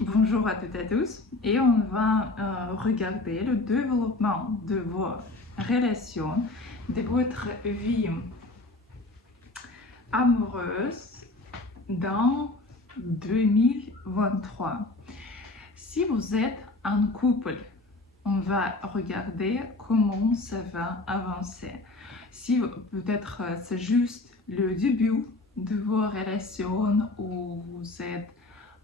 Bonjour à toutes et à tous, et on va regarder le développement de vos relations, de votre vie amoureuse dans 2023. Si vous êtes un couple, on va regarder comment ça va avancer. Si peut-être c'est juste le début de vos relations où vous êtes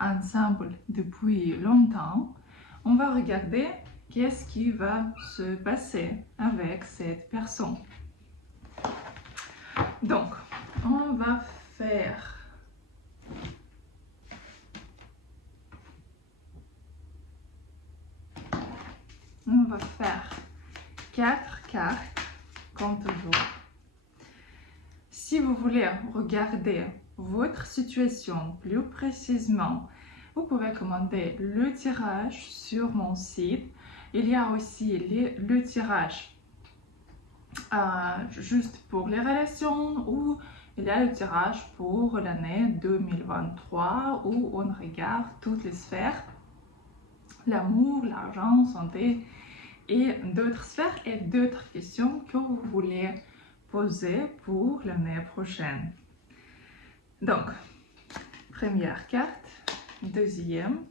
ensemble depuis longtemps, on va regarder qu'est-ce qui va se passer avec cette personne. Donc, on va faire quatre cartes comme toujours. Si vous voulez regarder votre situation plus précisément, vous pouvez commander le tirage sur mon site. Il y a aussi le tirage juste pour les relations, ou il y a le tirage pour l'année 2023 où on regarde toutes les sphères, l'amour, l'argent, santé et d'autres sphères et d'autres questions que vous voulez poser pour l'année prochaine. Donc, première carte, deuxième,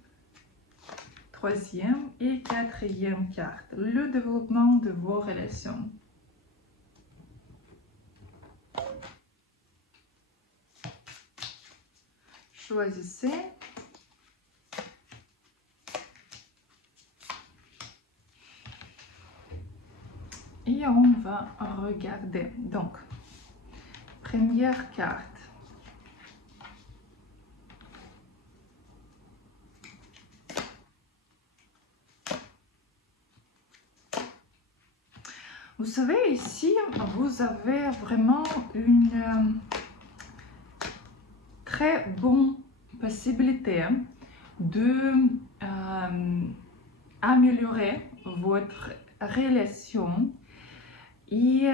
troisième et quatrième carte. Le développement de vos relations. Choisissez. Et on va regarder. Donc, première carte. Vous savez, ici, vous avez vraiment une très bonne possibilité de améliorer votre relation. Et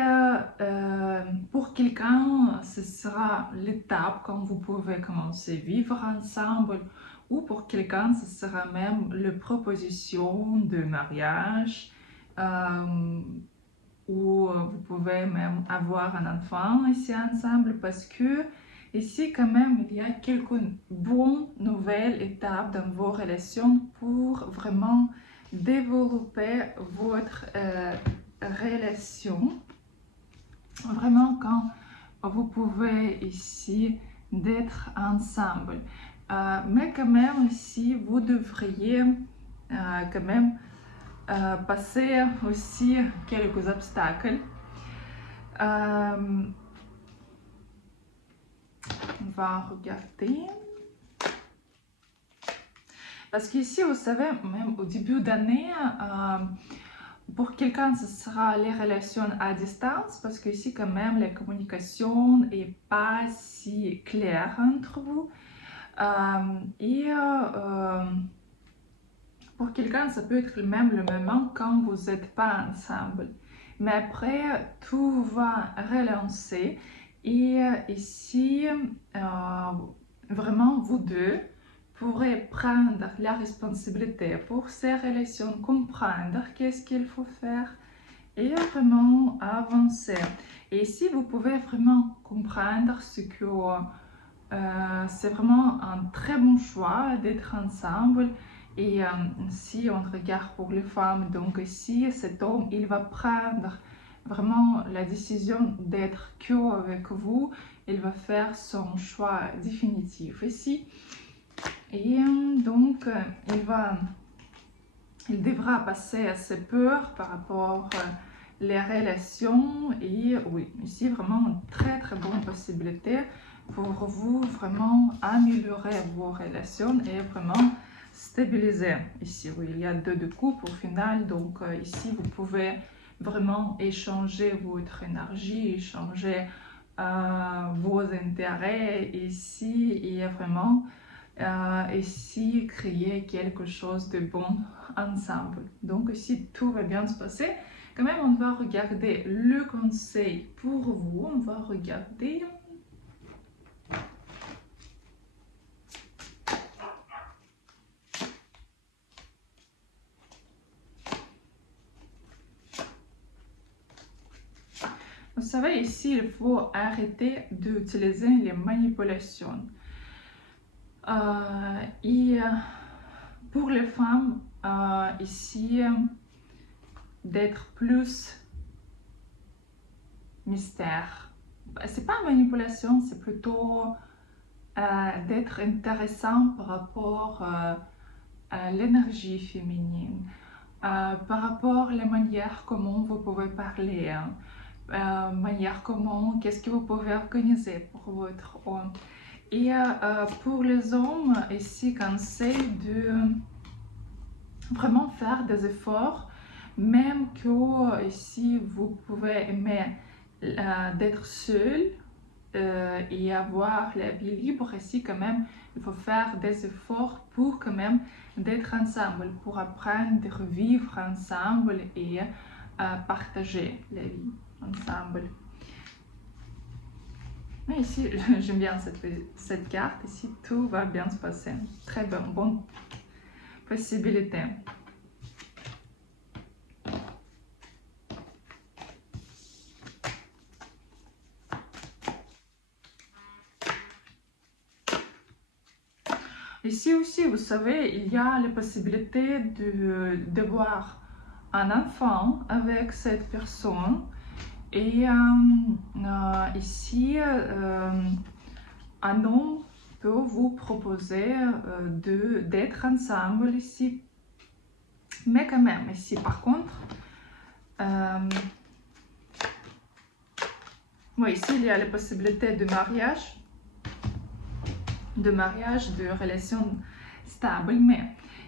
pour quelqu'un, ce sera l'étape quand vous pouvez commencer à vivre ensemble, ou pour quelqu'un, ce sera même la proposition de mariage, où vous pouvez même avoir un enfant ici ensemble, parce que ici quand même il y a quelques bonnes nouvelles étapes dans vos relations pour vraiment développer votre relation. Vraiment quand vous pouvez ici d'être ensemble, mais quand même ici vous devriez quand même passer aussi quelques obstacles. On va regarder. Parce qu'ici, vous savez, même au début d'année, pour quelqu'un, ce sera les relations à distance, parce qu'ici, quand même, la communication n'est pas si claire entre vous. Pour quelqu'un, ça peut être même le moment quand vous n'êtes pas ensemble. Mais après, tout va relancer. Et ici, vraiment, vous deux pourrez prendre la responsabilité pour ces relations, comprendre qu'est-ce qu'il faut faire et vraiment avancer. Et ici, vous pouvez vraiment comprendre ce que c'est vraiment un très bon choix d'être ensemble. Et si on regarde pour les femmes, donc ici, cet homme, il va prendre vraiment la décision d'être que avec vous. Il va faire son choix définitif ici. Et donc, il devra passer à ses peurs par rapport les relations. Et oui, ici, vraiment une très très bonne possibilité pour vous vraiment améliorer vos relations et vraiment stabiliser. Ici, oui, il y a deux de couple au final, donc ici, vous pouvez vraiment échanger votre énergie, échanger vos intérêts ici et vraiment ici créer quelque chose de bon ensemble. Donc ici, tout va bien se passer. Quand même, on va regarder le conseil pour vous. On va regarder. vous savez, ici, il faut arrêter d'utiliser les manipulations. Et pour les femmes, ici, d'être plus mystère. C'est pas manipulation, c'est plutôt d'être intéressant par rapport à l'énergie féminine, par rapport à la manière comment vous pouvez parler, manière comment, qu'est-ce que vous pouvez organiser pour votre homme. Et pour les hommes, ici, conseil de vraiment faire des efforts, même que ici, vous pouvez aimer d'être seul et avoir la vie libre. Ici, quand même, il faut faire des efforts pour quand même d'être ensemble, pour apprendre à revivre ensemble et partager la vie ensemble. Et ici, j'aime bien cette carte. Ici, tout va bien se passer. Très bonne possibilité. Ici aussi, vous savez, il y a la possibilité d'avoir un enfant avec cette personne. Et ici, un homme peut vous proposer d'être ensemble ici. Mais quand même, ici, par contre, oui, ici, il y a la possibilité de mariage, de relation stable. Mais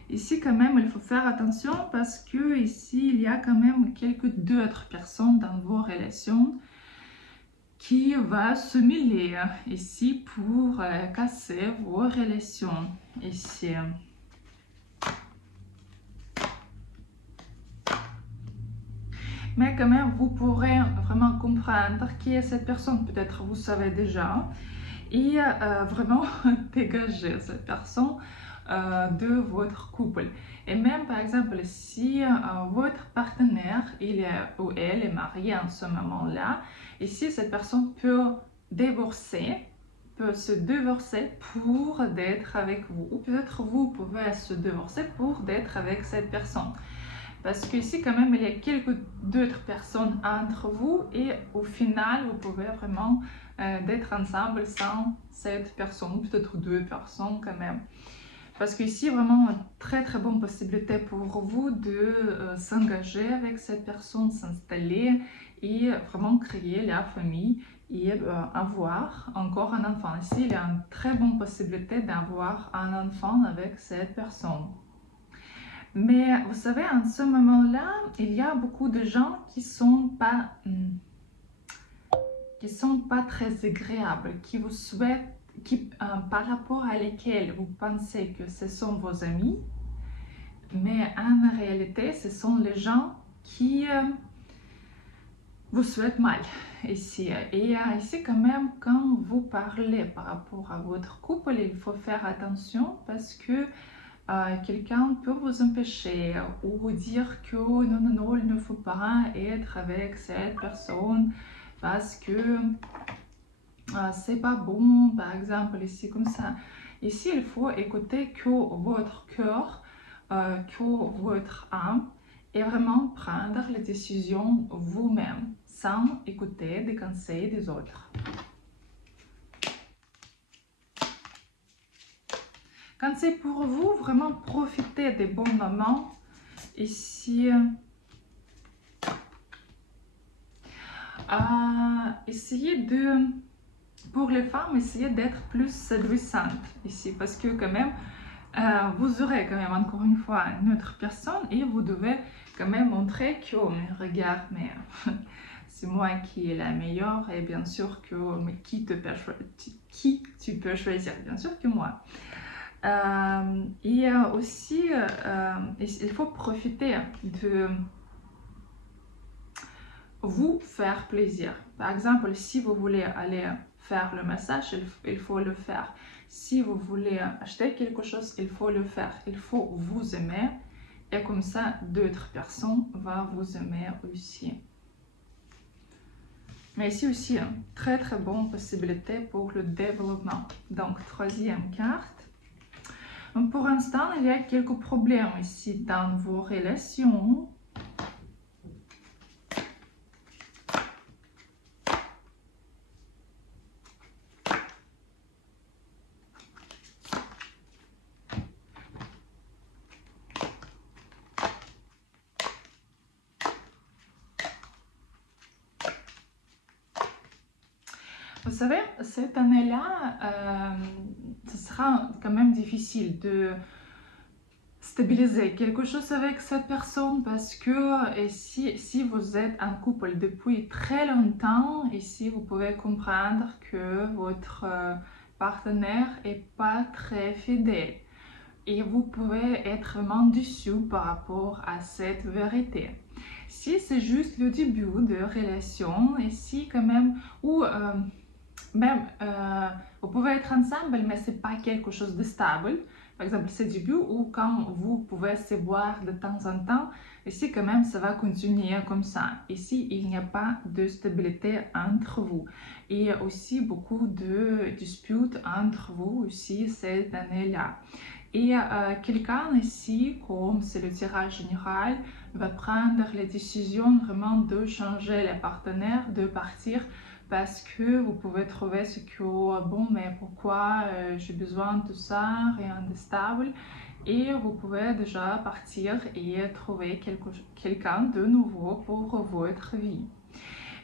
ici, quand même, il faut faire attention parce que ici, il y a quand même d'autres personnes dans vos relations qui va se mêler ici pour casser vos relations ici. Mais quand même, vous pourrez vraiment comprendre qui est cette personne. Peut-être vous savez déjà. Et vraiment dégager cette personne de votre couple. Et même par exemple, si votre partenaire il est, ou elle est mariée en ce moment-là, et si cette personne peut se divorcer pour d'être avec vous, ou peut-être vous pouvez se divorcer pour d'être avec cette personne. Parce qu'ici, quand même, il y a d'autres personnes entre vous et au final, vous pouvez vraiment d'être ensemble sans cette personne, peut-être deux personnes quand même. Parce qu'ici, vraiment, une très très bonne possibilité pour vous de s'engager avec cette personne, s'installer et vraiment créer la famille et avoir encore un enfant. Ici, il y a une très bonne possibilité d'avoir un enfant avec cette personne. Mais vous savez, en ce moment-là, il y a beaucoup de gens qui sont pas très agréables, qui vous souhaitent, par rapport à lesquels vous pensez que ce sont vos amis, mais en réalité, ce sont les gens qui vous souhaitent mal ici. Et ici, quand même, quand vous parlez par rapport à votre couple, il faut faire attention parce que quelqu'un peut vous empêcher ou vous dire que non, il ne faut pas être avec cette personne parce que c'est pas bon, par exemple, ici comme ça. Ici, il faut écouter que votre cœur, que votre âme et vraiment prendre les décisions vous-même sans écouter des conseils des autres. Quand c'est pour vous, vraiment profiter des bons moments. Ici, pour les femmes, essayez d'être plus séduisante ici. Parce que quand même, vous aurez quand même encore une fois une autre personne et vous devez quand même montrer que, oh, mais regarde, mais c'est moi qui est la meilleure et bien sûr que, mais qui tu peux choisir? Bien sûr que moi. Et aussi, il faut profiter de vous faire plaisir. Par exemple, si vous voulez aller faire le massage, il faut le faire. Si vous voulez acheter quelque chose, il faut le faire. Il faut vous aimer et comme ça, d'autres personnes vont vous aimer aussi. Mais ici aussi, une très très bonne possibilité pour le développement. Donc, troisième carte. Donc, pour l'instant, il y a quelques problèmes ici dans vos relations. Vous savez, cette année-là, ce sera quand même difficile de stabiliser quelque chose avec cette personne parce que si vous êtes en couple depuis très longtemps, ici vous pouvez comprendre que votre partenaire est pas très fidèle et vous pouvez être vraiment déçu par rapport à cette vérité. Si c'est juste le début de relation, ici quand même, ou même vous pouvez être ensemble, mais c'est pas quelque chose de stable. Par exemple, c'est début ou quand vous pouvez se voir de temps en temps, ici quand même ça va continuer comme ça. Ici, il n'y a pas de stabilité entre vous. Et aussi beaucoup de disputes entre vous aussi cette année-là. Et quelqu'un ici, comme c'est le tirage général, va prendre la décision vraiment de changer les partenaires, de partir parce que vous pouvez trouver ce que, bon, mais pourquoi j'ai besoin de ça, rien de stable. Et vous pouvez déjà partir et trouver quelqu'un de nouveau pour votre vie.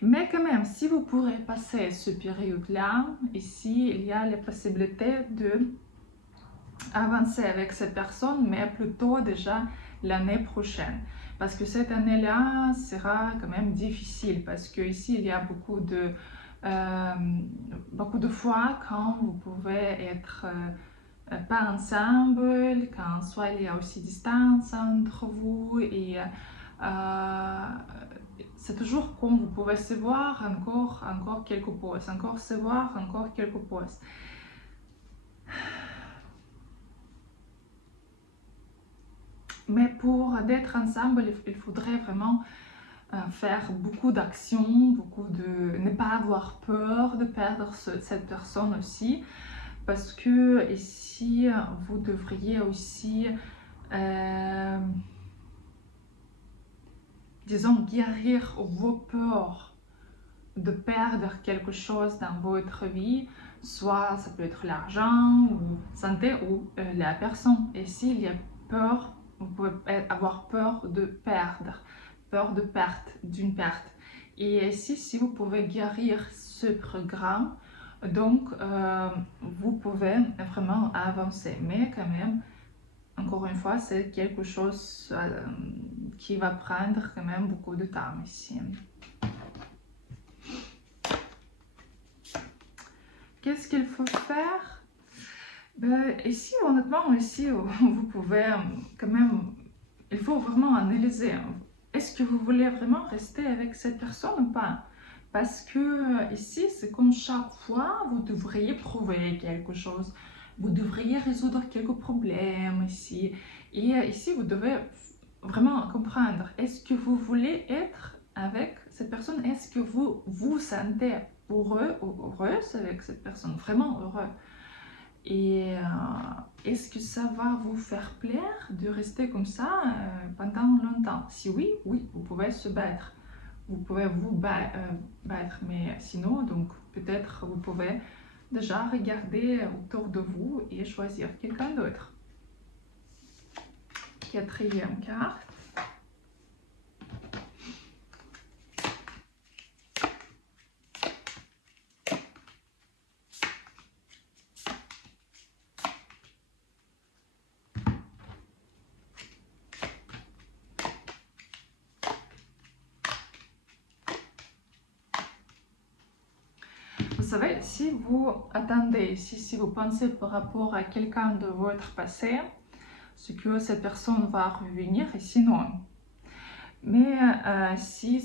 Mais quand même, si vous pourrez passer cette période-là, ici, il y a la possibilité de avancer avec cette personne, mais plutôt déjà l'année prochaine. Parce que cette année-là sera quand même difficile, parce que ici il y a beaucoup de fois quand vous pouvez être pas ensemble, quand soit il y a aussi distance entre vous et c'est toujours comme vous pouvez se voir encore quelques pauses, encore se voir encore quelques pauses. Mais pour être ensemble, il faudrait vraiment faire beaucoup d'actions, ne pas avoir peur de perdre cette personne aussi, parce que ici, vous devriez aussi, disons, guérir vos peurs de perdre quelque chose dans votre vie, soit ça peut être l'argent, ou santé, ou la personne. Et s'il y a peur, vous pouvez avoir peur de perdre, peur de perte, d'une perte. Et ici, si vous pouvez guérir ce programme, donc vous pouvez vraiment avancer. Mais quand même, encore une fois, c'est quelque chose qui va prendre quand même beaucoup de temps ici. Qu'est-ce qu'il faut faire? Ici, honnêtement, ici, vous pouvez quand même, il faut vraiment analyser. Est-ce que vous voulez vraiment rester avec cette personne ou pas? Parce que ici, c'est comme chaque fois, vous devriez prouver quelque chose. Vous devriez résoudre quelques problèmes ici. Et ici, vous devez vraiment comprendre, est-ce que vous voulez être avec cette personne? Est-ce que vous vous sentez heureux ou heureuse avec cette personne? Vraiment heureux. Et est-ce que ça va vous faire plaire de rester comme ça pendant longtemps? Si oui, oui, vous pouvez se battre. Vous pouvez vous battre, mais sinon, donc peut-être vous pouvez déjà regarder autour de vous et choisir quelqu'un d'autre. Quatrième carte. Vous savez, si vous attendez, si vous pensez par rapport à quelqu'un de votre passé, ce que cette personne va revenir, et sinon. Mais si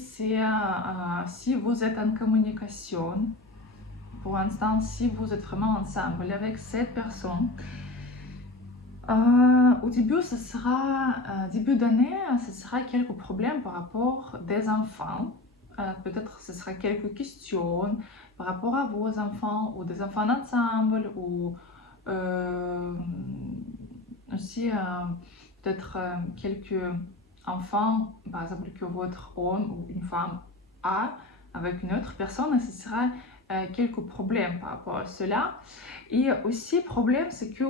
vous êtes en communication, pour l'instant, si vous êtes vraiment ensemble avec cette personne, au début, début d'année, ce sera quelques problèmes par rapport des enfants. peut-être ce sera quelques questions par rapport à vos enfants ou des enfants ensemble ou aussi peut-être quelques enfants, par exemple, que votre homme ou une femme a avec une autre personne, et ce sera quelques problèmes par rapport à cela. Et aussi, problème, c'est que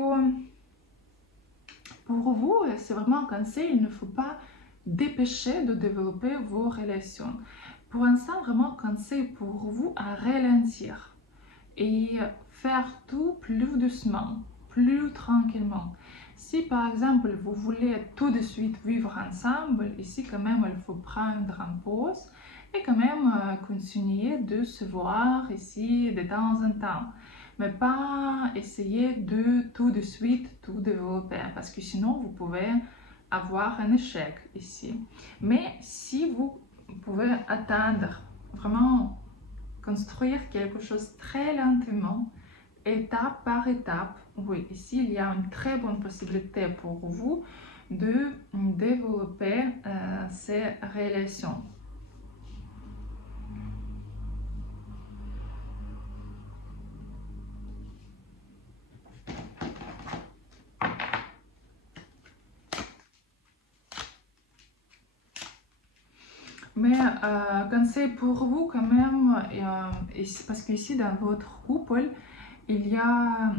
pour vous, c'est vraiment un conseil, il ne faut pas dépêcher de développer vos relations. Pour l'instant, vraiment, conseil pour vous à ralentir et faire tout plus doucement, plus tranquillement. Si par exemple vous voulez tout de suite vivre ensemble, ici quand même il faut prendre une pause et quand même continuer de se voir ici de temps en temps. Mais pas essayer de tout de suite tout développer parce que sinon vous pouvez avoir un échec ici. Mais si vous pouvez attendre vraiment construire quelque chose très lentement, étape par étape. Oui, ici, il y a une très bonne possibilité pour vous de développer ces relations. Mais conseil pour vous quand même, parce qu'ici dans votre couple, il y a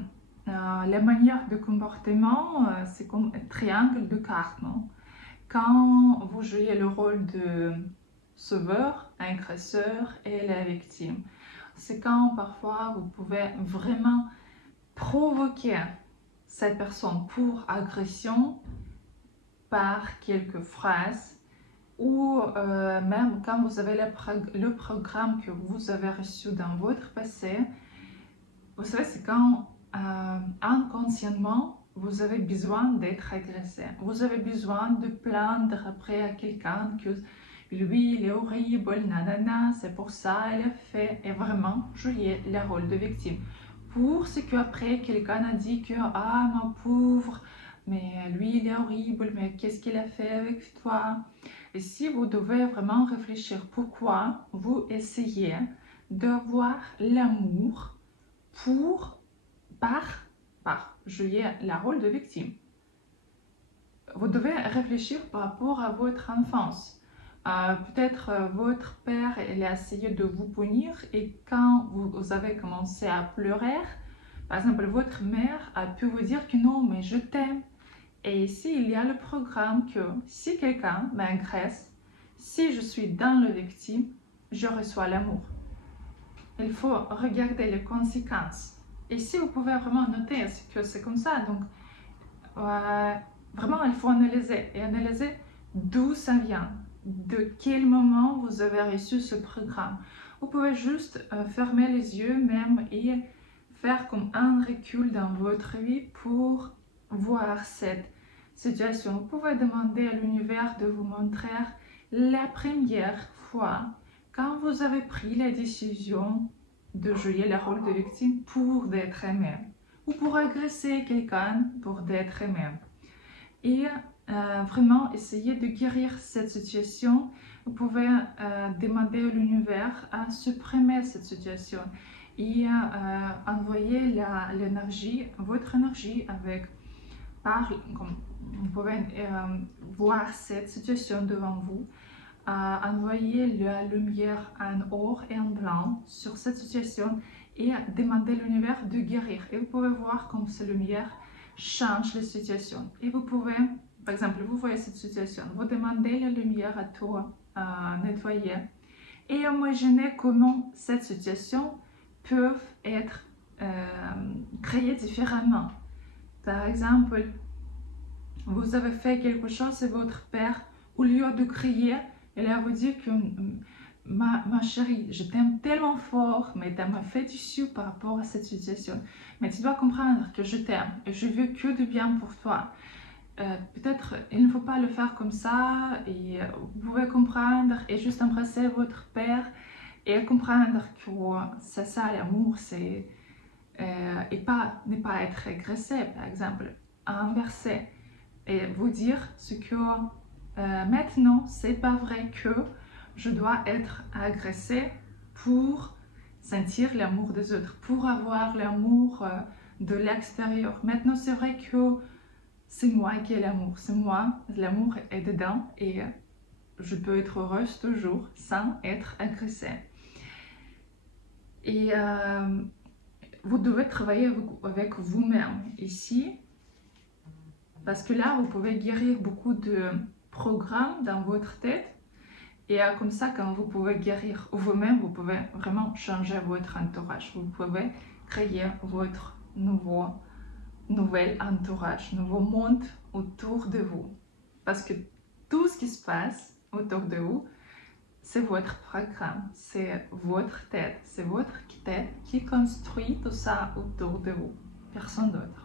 la manière de comportement, c'est comme un triangle de cartes, non? Quand vous jouez le rôle de sauveur, agresseur et la victime. C'est quand parfois vous pouvez vraiment provoquer cette personne pour agression par quelques phrases ou même quand vous avez le programme que vous avez reçu dans votre passé. Vous savez, c'est quand inconsciemment vous avez besoin d'être agressé. Vous avez besoin de plaindre après à quelqu'un que lui, il est horrible, nanana, c'est pour ça, elle a fait, et vraiment jouer le rôle de victime. Pour ce qu'après, quelqu'un a dit que, ah, ma pauvre, mais lui, il est horrible, mais qu'est-ce qu'il a fait avec toi? Et si vous devez vraiment réfléchir pourquoi vous essayez d'avoir l'amour par jouer le rôle de victime. Vous devez réfléchir par rapport à votre enfance. Peut-être votre père il a essayé de vous punir et quand vous avez commencé à pleurer, par exemple votre mère a pu vous dire que non mais je t'aime. Et ici il y a le programme que si quelqu'un m'agresse, si je suis dans le victime, je reçois l'amour. Il faut regarder les conséquences. Et si vous pouvez vraiment noter que c'est comme ça, donc vraiment il faut analyser et analyser d'où ça vient, de quel moment vous avez reçu ce programme. Vous pouvez juste fermer les yeux même et faire comme un recul dans votre vie pour voir cette situation. Vous pouvez demander à l'univers de vous montrer la première fois quand vous avez pris la décision de jouer le rôle de victime pour d'être aimé ou pour agresser quelqu'un pour d'être aimé. Et vraiment essayer de guérir cette situation. Vous pouvez demander à l'univers à supprimer cette situation et envoyer l'énergie, votre énergie avec vous pouvez voir cette situation devant vous. Envoyer la lumière en or et en blanc sur cette situation et demander à l'univers de guérir. Et vous pouvez voir comme cette lumière change la situation. Et vous pouvez, par exemple, vous voyez cette situation, vous demandez la lumière à tout nettoyer et imaginez comment cette situation peut être créée différemment. Par exemple, vous avez fait quelque chose et votre père, au lieu de crier, il a vous dit que ma chérie, je t'aime tellement fort, mais tu m'as fait du sou par rapport à cette situation. Mais tu dois comprendre que je t'aime et je veux que du bien pour toi. Peut-être il ne faut pas le faire comme ça et vous pouvez comprendre et juste embrasser votre père et comprendre que c'est ça l'amour, c'est et ne pas être agressé, par exemple, inverser et vous dire ce que maintenant c'est pas vrai que je dois être agressée pour sentir l'amour des autres, pour avoir l'amour de l'extérieur. Maintenant, c'est vrai que c'est moi qui ai l'amour, c'est moi, l'amour est dedans et je peux être heureuse toujours sans être agressée. Et vous devez travailler avec vous-même ici, parce que là, vous pouvez guérir beaucoup de programmes dans votre tête. Et comme ça, quand vous pouvez guérir vous-même, vous pouvez vraiment changer votre entourage. Vous pouvez créer votre nouvel entourage, nouveau monde autour de vous. Parce que tout ce qui se passe autour de vous, c'est votre programme, c'est votre tête, c'est votre tête qui construit tout ça autour de vous, personne d'autre.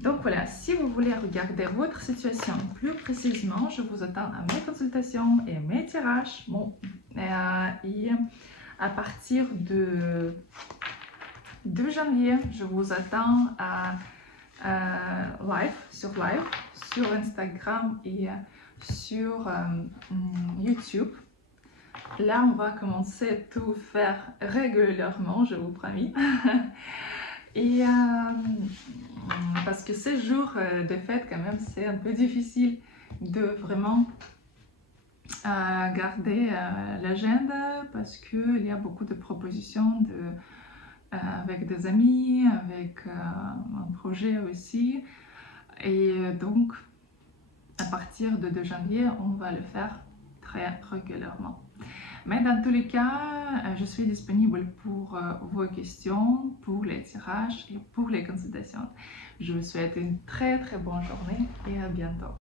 Donc voilà, si vous voulez regarder votre situation plus précisément, je vous attends à mes consultations et mes tirages. Bon, et à partir de janvier, je vous attends à live sur Instagram et sur YouTube. Là, on va commencer à tout faire régulièrement, je vous promets. Et parce que ces jours de fête, quand même, c'est un peu difficile de vraiment garder l'agenda parce qu'il y a beaucoup de propositions avec des amis, avec un projet aussi. Et donc, à partir de 2 janvier, on va le faire très régulièrement. Mais dans tous les cas, je suis disponible pour vos questions, pour les tirages et pour les consultations. Je vous souhaite une très très bonne journée et à bientôt.